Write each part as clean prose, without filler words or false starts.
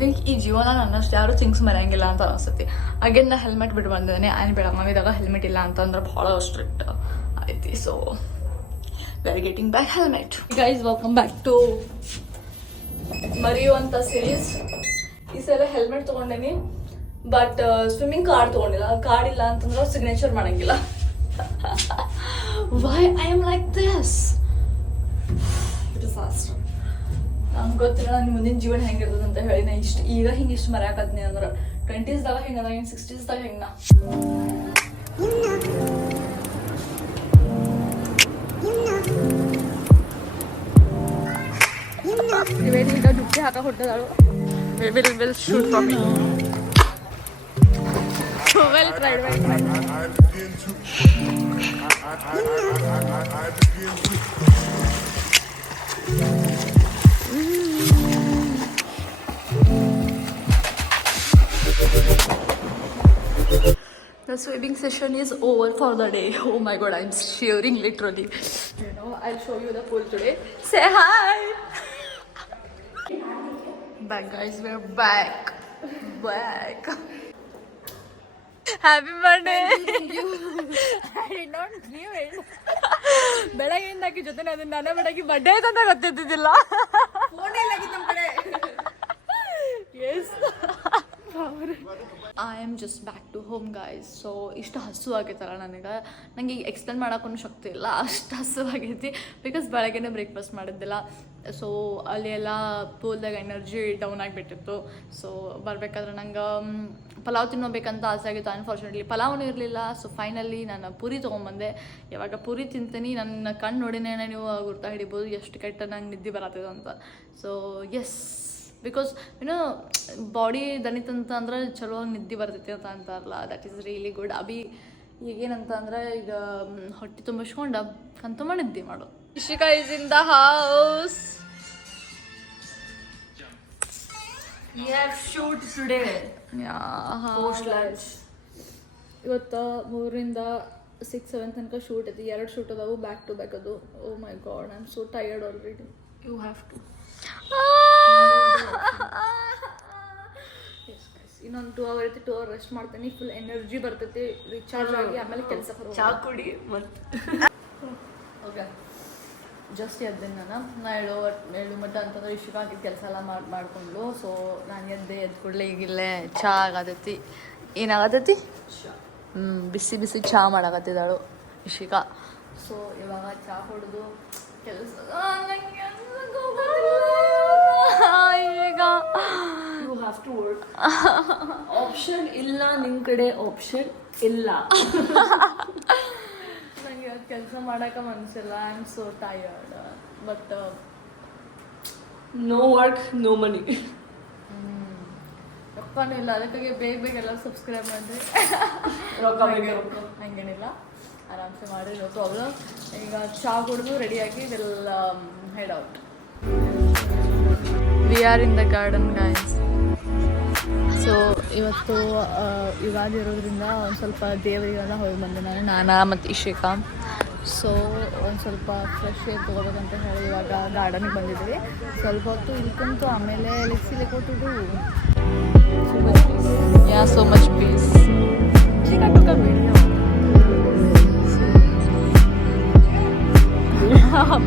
Think ಈ ಜೀವನ ನನ್ನಷ್ಟು ಯಾರು ಥಿಂಗ್ಸ್ ಮರೆಯಂಗಿಲ್ಲ ಅಂತ ಅನಿಸ್ತೈತಿ. ಅಗೇನ್ ನಾ ಹೆಲ್ಮೆಟ್ ಬಿಟ್ಟು ಬಂದಿದ್ದೇನೆ. ಆ್ಯಂಡ್ ಬೆಳಗಾವಿದಾಗ ಹೆಲ್ಮೆಟ್ ಇಲ್ಲ ಅಂತಂದ್ರೆ ಭಾಳ ಸ್ಟ್ರಿಕ್ಟ್ ಐತಿ. So we are getting back helmet. Guys welcome back to ಮರೆಯುವಂಥ ಸೀರೀಸ್. ಈ ಸಲ ಹೆಲ್ಮೆಟ್ ತೊಗೊಂಡೇನಿ, ಬಟ್ ಸ್ವಿಮ್ಮಿಂಗ್ ಕಾರ್ಡ್ ತೊಗೊಂಡಿಲ್ಲ. ಕಾರ್ಡ್ ಇಲ್ಲ ಅಂತಂದ್ರೆ ಸಿಗ್ನೇಚರ್ ಮಾಡಂಗಿಲ್ಲ. Why I am like this? It is fast. ನಂಗೆ ಗೊತ್ತಿಲ್ಲ ನನ್ನ ಮುಂದಿನ ಜೀವನ ಹೆಂಗಿರ್ತದೆ ಅಂತ ಹೇಳಿ. ನಾ ಈಗ ಹಿಂಗೆ ಇಷ್ಟು ಮರೆಯಾಕತ್ನಿ ಅಂದ್ರೆ 20sದಾಗ ಹೆಂಗದ, ಇನ್ನು 60sದಾಗ ಹೆಂಗ. ಈಗ ಡುಬ್ಬಿ ಹಾಕ ಹೊಟ್ಟದಾಳು. Will shoot for me. Well tried, well tried. The swimming session is over for the day. Oh my god, I'm shivering literally. You know, I'll show you the pool today. Say hi! Back guys, we're back. Back. Happy birthday! Thank you. I did not give it. ಬೆಳಗ್ಗೆಯಿಂದ ಆಕಿ ಜೊತೆ ನನ್ನ ಬೆಳಗ್ಗೆ birthday ಐತೆ ಅಂತ ಗೊತ್ತಿದ್ದಿಲ್ಲ. Phone ಇಲ್ಲ ನಮ್ಮ ಕಡೆ. Yes. I am just back to home guys. So ಇಷ್ಟು ಹಸು ಆಗೈತಲ್ಲ ನನಗೆ ಈಗ ಎಕ್ಸ್ಪ್ಲೇನ್ ಮಾಡೋಕ್ಕೂ ಶಕ್ತಿ ಇಲ್ಲ, ಅಷ್ಟು ಹಸು ಆಗೈತಿ. ಬಿಕಾಸ್ ಬೆಳಗ್ಗೆನೇ ಬ್ರೇಕ್ಫಾಸ್ಟ್ ಮಾಡಿದ್ದಿಲ್ಲ. ಸೊ ಅಲ್ಲಿ ಎಲ್ಲ ಪೂಲ್ದಾಗ ಎನರ್ಜಿ ಡೌನ್ ಆಗಿಬಿಟ್ಟಿತ್ತು. ಸೊ ಬರಬೇಕಾದ್ರೆ ನಂಗೆ ಪಲಾವ್ ತಿನ್ನೋಬೇಕಂತ ಆಸೆ ಆಗಿತ್ತು. ಅನ್ಫಾರ್ಚುನೇಟ್ಲಿ ಪಲಾವ್ನೂ ಇರಲಿಲ್ಲ. ಸೊ ಫೈನಲಿ ನಾನು ಪೂರಿ ತೊಗೊಂಬಂದೆ. ಯಾವಾಗ ಪೂರಿ ತಿಂತೀನಿ ನನ್ನ ಕಣ್ಣು ನೋಡಿನೇ ನೀವು ಗುರ್ತಾ ಹಿಡಿಬೋದು ಎಷ್ಟು ಕೆಟ್ಟ ನಂಗೆ ನಿದ್ದೆ ಬರತ್ತಿದೆ ಅಂತ. ಸೊ ಎಸ್, ಬಿಕಾಸ್ ಏನೋ ಬಾಡಿ ದಣಿತಂತ ಅಂದ್ರೆ ಚಲೋ ನಿದ್ದೆ ಬರ್ತೈತಿ ಅಂತ ಅಂತಾರಲ್ಲ, ದಟ್ ಈಸ್ ರಿಯಲಿ ಗುಡ್. ಈಗೇನಂತ ಅಂದ್ರೆ ಈಗ ಹೊಟ್ಟೆ ತುಂಬಿಸ್ಕೊಂಡು ಕಂತುಂಬ ನಿದ್ದೆ ಮಾಡು. Ishika is in the house. We have shoot today. Post lunch. ಇವತ್ತು 3ರಿಂದ 6, 7 ತನಕ ಶೂಟ್ ಐತಿ. 2 ಶೂಟ್ ಅದಾವು ಬ್ಯಾಕ್ ಟು ಬ್ಯಾಕ್. ಅದು oh my god, I am so tired already. You have to. ಇನ್ನೊಂದು 2 hour ಐತಿ. 2 hour ರೆಸ್ಟ್ ಮಾಡ್ತೀನಿ. ಫುಲ್ ಎನರ್ಜಿ ಬರ್ತೈತಿ, recharge ಆಗಿ ಆಮೇಲೆ ಕೆಲಸ ಬರೋದು. ಚಾ ಕುಡಿ ಮತ್ತೆ. ಓಕೆ, ಜಸ್ಟ್ ಎದ್ದೇನೆ ನಾನು 7 ಮಟ್ಟ ಅಂತಂದ್ರೆ ಇಷ್ಟು ಹಾಕಿ ಕೆಲಸ ಎಲ್ಲ ಮಾಡಿಕೊಂಡು. ಸೊ ನಾನು ಎದ್ದು ಕೂಡಲೇ ಈಗಿಲ್ಲೇ ಚಹಾ ಆಗತೈತಿ. ಏನಾಗತೈತಿ? ಬಿಸಿ ಬಿಸಿ ಚಹಾ ಮಾಡಾಕತ್ತಿದ್ದಾಳು ಇಶಿಕಾ. ಸೊ ಇವಾಗ ಚಹಾ ಹೊಡೆದು ಕೆಲಸ ಈಗ You have to work. Option ಇಲ್ಲ ನಿಮ್ಮ ಕಡೆ, ಆಪ್ಷನ್ ಇಲ್ಲ. ನನಗೆ ಕೆಲಸ ಮಾಡೋಕೆ ಮನಸ್ಸಿಲ್ಲ. I am so tired. But no work no money. ರೊಕ್ಕನೂ ಇಲ್ಲ, ಅದಕ್ಕಾಗಿ ಬೇಗ ಎಲ್ಲ ಸಬ್ಸ್ಕ್ರೈಬ್ ಮಾಡಿರಿ. ಹಂಗೇನಿಲ್ಲ, ಆರಾಮ್ಸೆ ಮಾಡಿ, ನೋ ಪ್ರಾಬ್ಲಮ್. ಈಗ ಚಹಾ ಕುಡಿದು ರೆಡಿಯಾಗಿ will head out. We are in the garden guys. So ಇವತ್ತು ಯುಗಾದಿ ಇರೋದ್ರಿಂದ ಒಂದು ಸ್ವಲ್ಪ ದೇವರಿಗೆಲ್ಲ ಹೋಗಿ ಬಂದೆ ನಾನು ಮತ್ತು ಇಶಿಕಾ. ಸೊ ಒಂದು ಸ್ವಲ್ಪ ಫ್ರೆಶ್ ಏರ್ ತೊಗೋಬೇಕಂತ ಹೇಳಿ ಇವಾಗ ಗಾರ್ಡನಿಗೆ ಬಂದಿದ್ದೀವಿ. ಸ್ವಲ್ಪ ಹೊತ್ತು ಇಲ್ಕಂತು ಆಮೇಲೆ ಲಿಕ್ಸಿಲಿ ಕೊಟ್ಟಿದ್ದು. Yeah so much peace. Ishika took a video.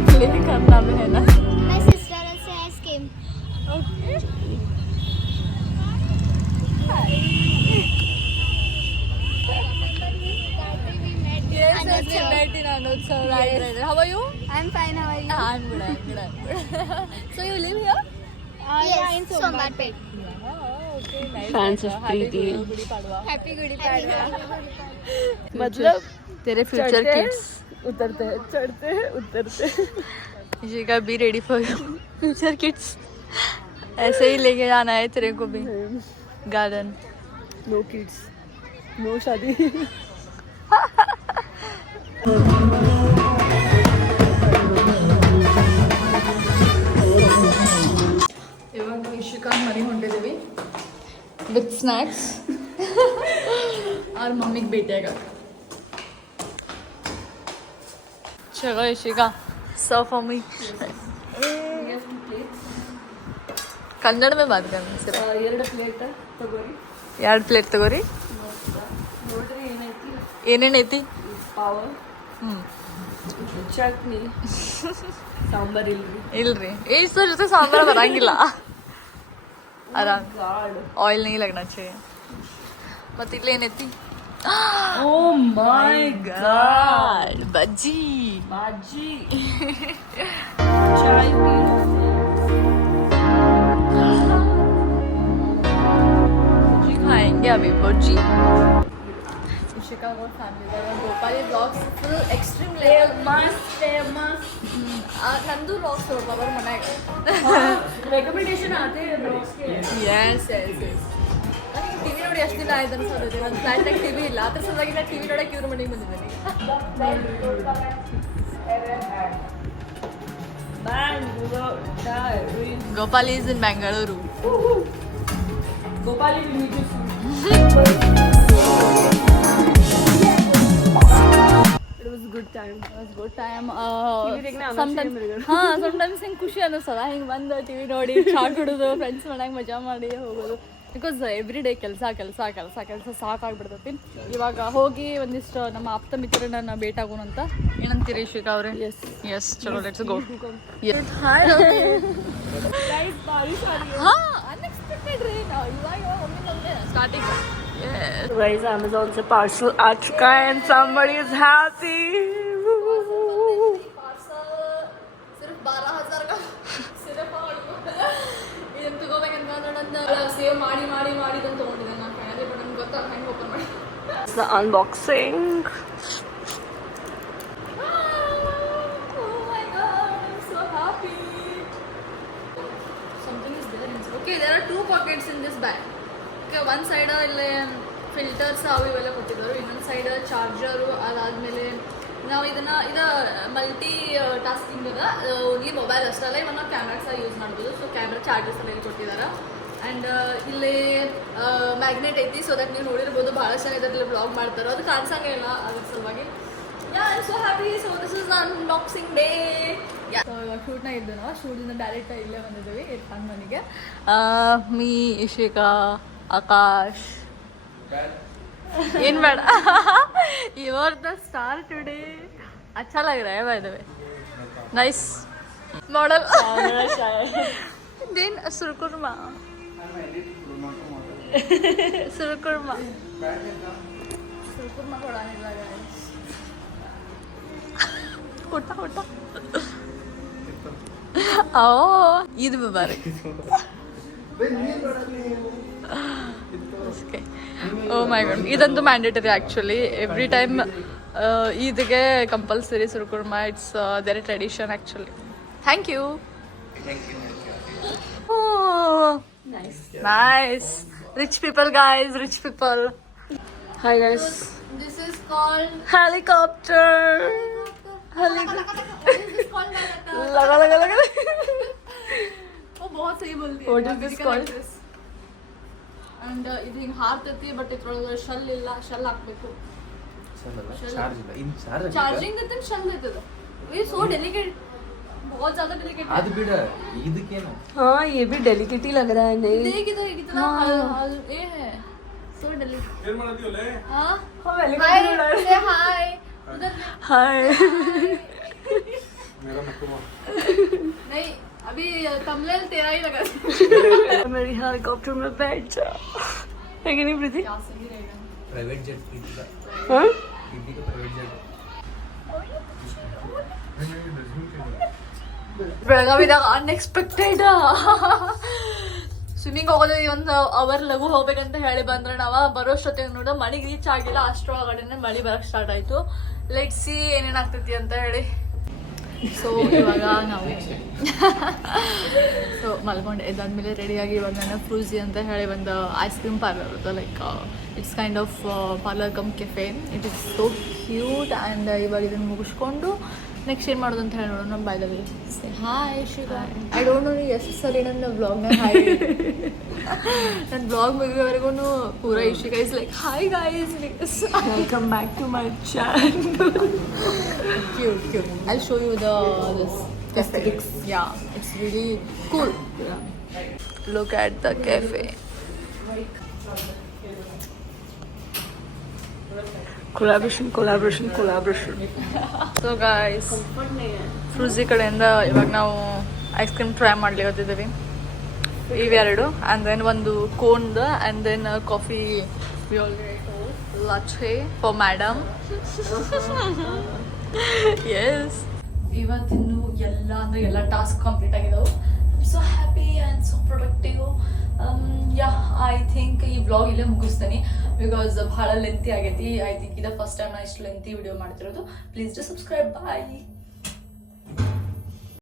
Play करना भी है ना. My sister also has came. Okay. Yes, we met in Anotsav. Right. How are you? I'm fine. How are you? I'm good. So you live here? Yes, in Sombatpet. Okay, nice. Fans of Preeti. Happy Gudi Padwa. मतलब तेरे future kids उतरते हैं, चढ़ते हैं, उतरते हैं. Ishika be ready for future kids. ऐसे ही लेके जाना है तेरे को भी गार्डन. No kids. No शादी. ಇವಾಗ ಇಶಿಕಾ ಮನೆ ಹೊಂಟಿದ್ದೀವಿ ವಿತ್ ಸ್ನ್ಯಾಕ್ಸ್. ಅವ್ರ ಮಮ್ಮಿಗೆ ಭೇಟಿಯಾಗ. ಚಲೋ Ishika, serve for me. Kannada ಮೇ ಬಾತ್ ಕರ್ನ ಸರ್. 2 ಪ್ಲೇಟ್ ತಗೋರಿ. 2 ಪ್ಲೇಟ್ ತಗೋರಿ. ನೋಡ್ರಿ ಏನೈತಿ. ಏನೇನೈತಿ? ಪಾವ, ಹ್ಞೂ ಚಟ್ನಿ, ಸಾಂಬಾರ್ ಇಲ್ರಿ ಇದ್ರ ಜೊತೆ ಸಾಂಬಾರು ಬರಂಗಿಲ್ಲ. ಆರಾಮ್ ಗಾಡ್. ಆಯಿಲ್ ನೀ ಲಗ್ನ ಚೇ. ಮತ್ತೆ ಇಲ್ಲಿ ಏನೈತಿ? ಓ ಮೈ ಗಾಡ್. ಬಜ್ಜಿ. ಬಾಜಿ. ಚಾಯ್ भुर्जी खाएंगे अभी भुर्जी. इशिका और family Gopali blogs full extreme level famous ನಂದು ಬ್ಲಾಗ್ಸ್ ನೋಡ್ಬಾರ ಮನ್ಯಾಗ. ರೆಕಮೆಂಡೇಶನ್ ಆತೆ ಬ್ಲಾಗ್ಸ್ ಗೆ. Yes yes yes. ನನಗೆ ಟಿವಿ ನೋಡಿ ಎಷ್ಟು ದಿನ ಆಯ್ತು ಅನ್ಸೋದು. ನನ್ನ ಫ್ಲ್ಯಾಟ್ನಾಗ ಟಿವಿ ಇಲ್ಲ, ಅದ್ರ ಸಲುವಾಗಿ ನಾನು ಟಿವಿ ನೋಡಕ್ಕೆ ಇವ್ರ ಮನೆಗೆ ಬಂದಿದ್ದೀನಿ. Gopali is in Bengaluru. Gopali It was good time. Sometimes ಹಿಂಗೆ ಖುಷಿ ಅನ್ನಿಸ್ತದ ಹಿಂಗೆ ಬಂದು ಟಿವಿ ನೋಡಿ ಶಾರ್ಟ್ ಹೊಡೋದು ಫ್ರೆಂಡ್ಸ್ ಮನ್ಯಾಗ ಮಜಾ ಮಾಡಿ ಹೋಗೋದು. ಬಿಕಾಸ್ ಎವ್ರಿ ಡೇ ಕೆಲಸ ಕೆಲಸ ಕೆಲಸ ಕೆಲಸ ಸಾಕಾಗ್ಬಿಡ್ತೈತಿ. ಇವಾಗ ಹೋಗಿ ಒಂದಿಷ್ಟು ನಮ್ಮ ಆಪ್ತ ಮಿತ್ರರನ್ನ ಭೇಟಿ ಆಗೋಣ ಅಂತ. ಏನಂತೀರಿ ಶಿಖಾ ಅವ್ರೆ? ಎಸ್ ಎಸ್ ಚಲೋ ಲೆಟ್ಸ್ ಗೋ. ಅನ್ಎಕ್ಸ್ಪೆಕ್ಟೆಡ್ ರೀ. ಇವಾಗ ಒಮ್ಮೆ ಸ್ಟಾರ್ಟಿಂಗ್. Guys, Amazon से parcel आ चुका है and somebody is happy. सिर्फ 12,000 का सिर्फ ಇದನ್ನು ತಗೋಬೇಕಂತ ನನ್ನ ಸೇವ್ ಮಾಡಿ ಮಾಡಿ ಮಾಡಿ ಇದನ್ನು ತೊಗೊಂಡಿದ್ದೆ ನಾನು ಕೈಯಲ್ಲಿ. ಬಟ್ ನಂಗೆ ಗೊತ್ತಾಗ ಹೆಂಗೆ ಓಪನ್ ಮಾಡಿ. It's the unboxing. Oh my god, I'm so happy. Something is there inside. Okay, there are 2 pockets in this bag. Okay, one side ಇಲ್ಲೇ ಫಿಲ್ಟರ್ಸ್ ಅವು ಇವೆಲ್ಲ ಕೊಟ್ಟಿದ್ದಾರೆ, ಇನ್ನೊಂದು ಸೈಡ್ ಚಾರ್ಜರು. ಅದಾದಮೇಲೆ ನಾವು ಇದು ಮಲ್ಟಿ ಟಾಸ್ಕಿಂಗ್ ಅದ. ಓನ್ಲಿ ಮೊಬೈಲ್ ಅಷ್ಟಲ್ಲ, ಇವಾಗ ನಾವು ಕ್ಯಾಮ್ರಾಸ್ ಯೂಸ್ ಮಾಡ್ಬೋದು. ಸೊ ಕ್ಯಾಮ್ರಾ ಚಾರ್ಜಸ್ ಎಲ್ಲ ಇಲ್ಲಿ ಕೊಟ್ಟಿದ್ದಾರೆ. ಆ್ಯಂಡ್ ಇಲ್ಲಿ ಮ್ಯಾಗ್ನೆಟ್ ಐತಿ. ಸೊ ದಟ್ ನೀವು ನೋಡಿರ್ಬೋದು ಭಾಳಷ್ಟು ಜನ ಇದರಲ್ಲಿ ಬ್ಲಾಗ್ ಮಾಡ್ತಾರೆ, ಅದು ಕಾಣಿಸಂಗೇ ಇಲ್ಲ. ಅದ್ರ ಸಲುವಾಗಿ I so happy. So this is unboxing day. So ಇವಾಗ ಶೂಟ್ನಾಗ ಇದ್ದು ನಾವು ಶೂಟಿಂದ ಡೈರೆಕ್ಟ್ ಇಲ್ಲೇ ಬಂದಿದ್ದೀವಿ ಇರ್ಫಾನ್ ಮನೆಗೆ. ಮೀ, ಇಶಿಕಾ, ಆಕಾಶ್. ಏನ್ ಬೇಡ. You are the star today. अच्छा लग रहा है by the way. Nice model. Then sheer khurma sheer khurma sheer khurma ಕೊಡಾನೆ ಇಲ್ಲ गाइस. ಊಟ ಊಟ. ಓ Eid Mubarak. Oh my god, ಇದಂತೂ ಮ್ಯಾಂಡೇಟರಿ ಆ್ಯಕ್ಚುಲಿ. ಎವ್ರಿ ಟೈಮ್ ಈದ್ಗೆ compulsory sheer khurma. It's their tradition actually. Thank you. Nice. Rich people guys, rich people. Hi guys. This is called Helicopter. लगा लगा लगा. वो बहुत सही बोलती है. What is this called? And ಇದು ಹಿಂಗೆ ಹಾರ್ತೈತಿ, ಬಟ್ ಇದ್ರೊಳಗೆ ಶೆಲ್ ಇಲ್ಲ. ಶೆಲ್ ಹಾಕ್ಬೇಕು. ಚಾರ್ಜಿಂಗ್ ಇರ್ತದೆ, ಶೆಲ್ ಇರ್ತದೆ. ये so delicate, बहुत ज्यादा delicate. ಅದು ಬಿಡ, ಇದಕ್ಕೇನು? हाँ, ये भी delicate ही लग रहा है. नहीं देख इधर कितना ये है, so delicate. ಏನ್ ಮಾಡತಿಯಲ್ಲ? हाँ helicopter हाय, say hi. उधर Hi. मेरा मकुमा नहीं, अभी thumbnail तेरा ही लगा. मेरी हेलीकॉप्टर में बैठ जा. है कि नहीं प्रीति? क्या सही रहेगा. प्राइवेट जेट प्रीति का. हाँ? प्रीति का प्राइवेट जेट. ಬೆಳಗಾವಿದಾಗ ಅನ್ಎಕ್ಸ್ಪೆಕ್ಟೆಡ್ ಸ್ವಿಮ್ಮಿಂಗ್ ಹೋಗೋದು ಒಂದು ಅವರ್ ಲಘು ಹೋಗ್ಬೇಕಂತ ಹೇಳಿ ಬಂದ್ರೆ ನಾವು ಬರೋಷ್ಟೊತ್ತಿಗೆ ನೋಡ ಮಳೆಗೆ ರೀಚ್ ಆಗಿಲ್ಲ. ಅಷ್ಟರೊಳಗಡೆ ಮಳೆ ಬರಕ್ಕೆ ಸ್ಟಾರ್ಟ್ ಆಯಿತು. ಲೆಟ್ಸ್ ಸಿ ಏನೇನಾಗ್ತೈತಿ ಅಂತ ಹೇಳಿ. ಸೊ ಇವಾಗ ನಾವು ಸೊ ಮಲ್ಕೊಂಡು ಎದ್ದಾದ್ಮೇಲೆ ರೆಡಿಯಾಗಿ ಇವಾಗ ನಾನು ಫ್ರೂಜಿ ಅಂತ ಹೇಳಿ ಒಂದು ಐಸ್ ಕ್ರೀಮ್ ಪಾರ್ಲರ್ ಅದು. Like it's kind of parlour cum cafe. It is so cute. And ಇವಾಗ ಇದನ್ನು ಮುಗಿಸ್ಕೊಂಡು ನೆಕ್ಸ್ಟ್ ಏನು ಮಾಡೋದು ಅಂತ ಹೇಳಿ ನೋಡೋಣ. By the way hi Shiva. I don't know ಎಷ್ಟು ಸರಿ ನನ್ನ ಬ್ಲಾಗ್ನ ಹಾಯ್. ನನ್ನ ಬ್ಲಾಗ್ ಮುಗಿಯೋವರೆಗೂ ಪೂರಾ Ishika is like hi guys. Welcome back to my channel. Cute, cute. I'll show you this aesthetics. Yeah, it's really cool. Look at the cafe. Collaboration so guys, Froozy ಕಡೆಯಿಂದ ಇವಾಗ ನಾವು ಐಸ್ ಕ್ರೀಮ್ ಟ್ರೈ ಮಾಡ್ಲಿಕ್ಕತ್ತಿದ್ದೀವಿ. ಇವೆರಡು and then ಒಂದು ಕೋನ್ದ and then coffee latte for madam. Yes, ಇವತ್ತಿನ್ನು ಎಲ್ಲ task complete ಆಗಿದಾವೆ. So happy and so productive. Ya, I think ಈ ವ್ಲಾಗ್ ಇಲ್ಲೇ ಮುಗಿಸ್ತೀನಿ ಬಿಕಾಸ್ ಭಾಳ ಲೆಂತಿ ಆಗೈತಿ. ಐ ಥಿಂಕ್ ಇದು ಫಸ್ಟ್ ಟೈಮ್ ನಾನು ಇಷ್ಟು ಲೆಂತಿ ವಿಡಿಯೋ ಮಾಡ್ತಿರೋದು. Please do subscribe. ಬಾಯ್.